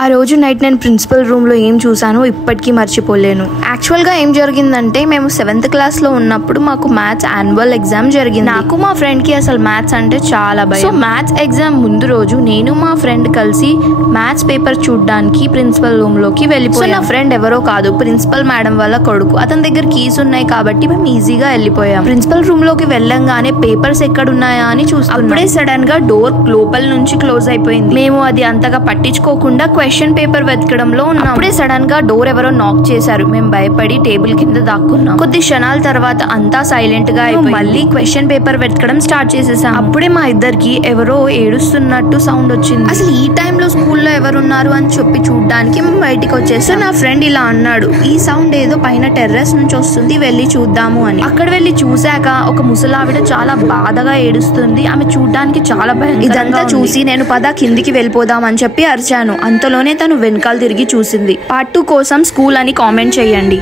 ఆ రోజు నైట్ నేను ప్రిన్సిపల్ రూమ్లో ఏం చూసానో ఇప్పటికీ మర్చిపోలేను. యాక్చువల్గా ఏం జరిగిందంటే మేము 7th క్లాస్లో ఉన్నప్పుడు మాకు మ్యాథ్స్ యాన్యువల్ ఎగ్జామ్ జరిగింది. నాకు మా ఫ్రెండ్కి అసలు మ్యాథ్స్ అంటే చాలా భయం. సో మ్యాథ్స్ ఎగ్జామ్ ముందు రోజు నేను మా ఫ్రెండ్ కలిసి మ్యాథ్స్ పేపర్ చూడడానికి ప్రిన్సిపల్ రూమ్లోకి వెళ్ళిపోయాం. నా ఫ్రెండ్ ఎవరో కాదు, ప్రిన్సిపల్ మేడం వాళ్ళ కొడుకు. అతని దగ్గర కీస్ ఉన్నాయి కాబట్టి మేము ఈజీగా వెళ్ళిపోయాం. ప్రిన్సిపల్ రూమ్లోకి వెళ్ళంగానే పేపర్స్ ఎక్కడున్నాయా అని చూస్తాం. అప్పుడే సడన్ గా డోర్ లోపల నుంచి క్లోజ్ అయిపోయింది. మేము అది అంతగా పట్టించుకోకుండా క్వశ్చన్ పేపర్ వెతకడంలో ఉన్నాం. అప్పుడే సడన్ గా డోర్ ఎవరో నాక్ చేశారు. మేము భయపడి టేబుల్ కింద దాక్కున్నాం. కొద్ది క్షణాల తర్వాత అంతా సైలెంట్ గా అయిపోయి మళ్ళీ క్వశ్చన్ పేపర్ వెతకడం స్టార్ట్ చేసేసాం. అప్పుడే మా ఇద్దరికి ఎవరో ఏడుస్తున్నట్టు సౌండ్ వచ్చింది. అసలు ఈ టైంలో స్కూల్లో ఎవరున్నారు అని చెప్పి చూడడానికి మేము బయటికి వచ్చేసాం. నా ఫ్రెండ్ ఇలా అన్నాడు, ఈ సౌండ్ ఏదో పైన టెర్రస్ నుంచి వస్తుంది, వెళ్ళి చూద్దాము అని. అక్కడ వెళ్ళి చూశాక ఒక ముసలావిడ చాలా బాధగా ఏడుస్తుంది. ఆమె చూడడానికి చాలా భయం. ఇదంతా చూసి నేను పద కిందికి వెళ్ళిపోదాం అని చెప్పి అరిచాను. అంతలోనే తను వెనకాల తిరిగి చూసింది. పార్ట్ 2 కోసం స్కూల్ అని కామెంట్ చేయండి.